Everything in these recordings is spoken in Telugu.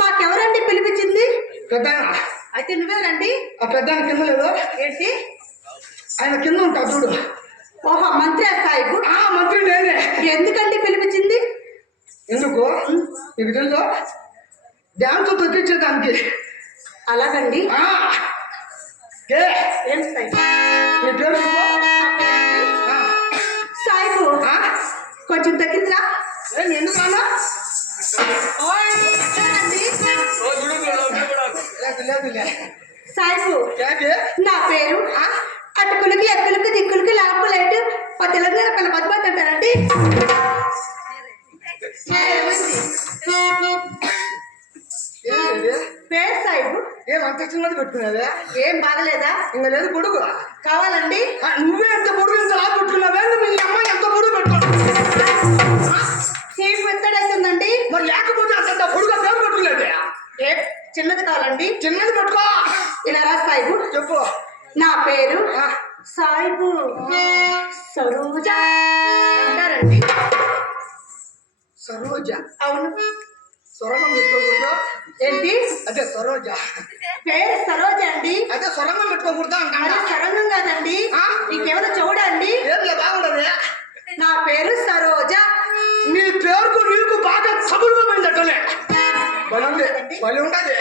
మాకెవరండి పిలిపించింది? పెద్ద అయితే నువ్వేనండి ఆ పెద్ద కింద ఏంటి? ఆయన కింద ఉంటాడు చూడు. ఓహో మంత్రి స్థాయి మంత్రి నేనే. ఎందుకండి పిలిపించింది? ఎందుకు? నీకు తెలుసు? డ్యాన్స్ తొక్కించేదానికి అలాగండి. ఆ, ఏ ఏం సాయిబు నీ పేరు సాయిబు ఆ, కొంచెం తగ్గిందిరా ఎందుకు లేదులే సాయిబు నా పేరు ఆ, అటుకులకి ఎత్తులకి దిక్కులకి లాపు లైట్ మా తెలంగాణ కల పద్మావతి అంటారండి పేరు సాయిబు ఏం అంత చిన్నది పెట్టుకునేదే ఏం బాగలేదా ఇంకా లేదు పొడుగు కావాలండి నువ్వే ఎంత పొడుగు ఇంత లావు పెట్టుకున్నావే మీ అమ్మాయి ఎంత పొడుగు పెట్టుకున్నావు చీప్ మెత్తడైతుందండి మరి లేకపోతే అంత పొడుగు పేరు పెట్టుకోలేదే ఏ చిన్నది కావాలండి చిన్నది పెట్టుకో ఇలా రా సాయిబు. చెప్పు నా పేరు సాయిబు సరోజ అంటారండి. సరోజ. అవును. సొరంగం పెట్టుకోకూడదు ఏంటి? అదే సరోజ. పేరు సరోజ అండి? అదే సొరంగం పెట్టుకోకూడదు అంటాడా సరంగం కాదండి? నీకేమైనా చూడా అండి? ఏంలే బాగుండదు నా పేరు సరోజ. నీ పేరుకు నీకు బాగా సబులుగా పోయిందటలే బలంది బలి ఉండదు?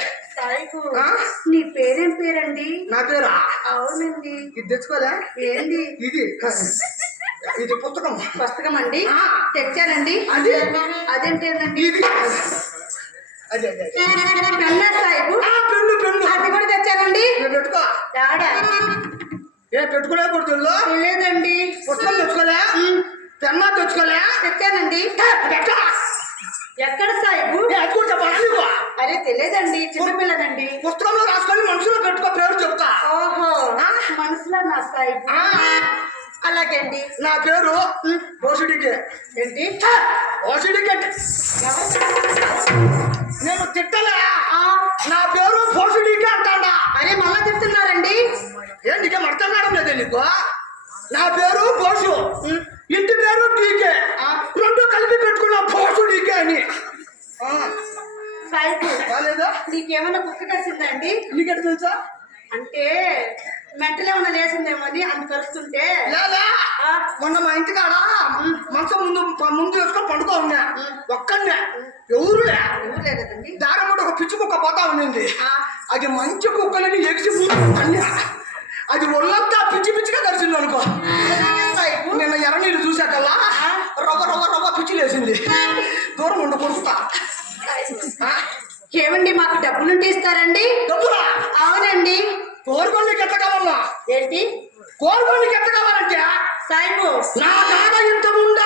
నీ పేరేం పేరండి? నా పేరా? అవునండి. ఇది తెచ్చుకోలే? ఏంది ఇది. ఇది పుస్తకం. పుస్తకం అండి. తెచ్చానండి. అది? అదేంటేనండి ఇది. అదే అదే అదే. పెన్నా సాయిబు ఆ, పెన్ను పెన్ను. అది కూడా తెచ్చానండి. పెట్టుకో. డాడా ఏ పెట్టుకోలేకూడదు లేదండి. పుస్తకం తెచ్చుకోలే? పెన్నా తెచ్చుకోలే? తెచ్చానండి. ఎక్కడ సాయిబు కూడా చెప్పాలి అరే తెలియదండి. చిన్నపిల్లనండి పుస్తకంలో రాసుకొని మనసులో పెట్టుకో పేరు చెప్తా. ఓహో. మనసులో నా సాయిబు ఆ, అలాగే అండి నా పేరు ఓసిడికే ఏంటి? ఓసిడికే నేను తిట్టలే. ఆ, నా పేరు పోసుడికే అంటాడా? అరే మళ్ళా చెప్తున్నారండి ఏంటి ఇక అర్థం కావడం లేదు నీకు? నా పేరు బోసు ఇంటి పేరు డీకే రెండు కలిపి పెట్టుకున్న బోసు డీకే అని నీకేమైనా కుక్క కసిందండి నీకెట్ తెలుసా? అంటే మెంటలు ఏమైనా లేసిందేమో అని అంత కలుస్తుంటే. లేదా మొన్న మా ఇంటి కాడ మంచం ముందు ముందు వేసుకొని పండుకో ఉన్నా ఒక్కనే ఎవరులే. ఊర్లే కదండి దారం కూడా ఒక పిచ్చి కుక్క పోతా ఉండింది. అది మంచి కుక్కలని ఎగిసి అది ఒళ్ళంతా పిచ్చి పిచ్చిగా కోరుకోనికి ఎంత కావాలా ఏంటి? కోరుకోనికి ఎంత కావాలంటే సాయిబు నా కాడ ఇంత ఉండా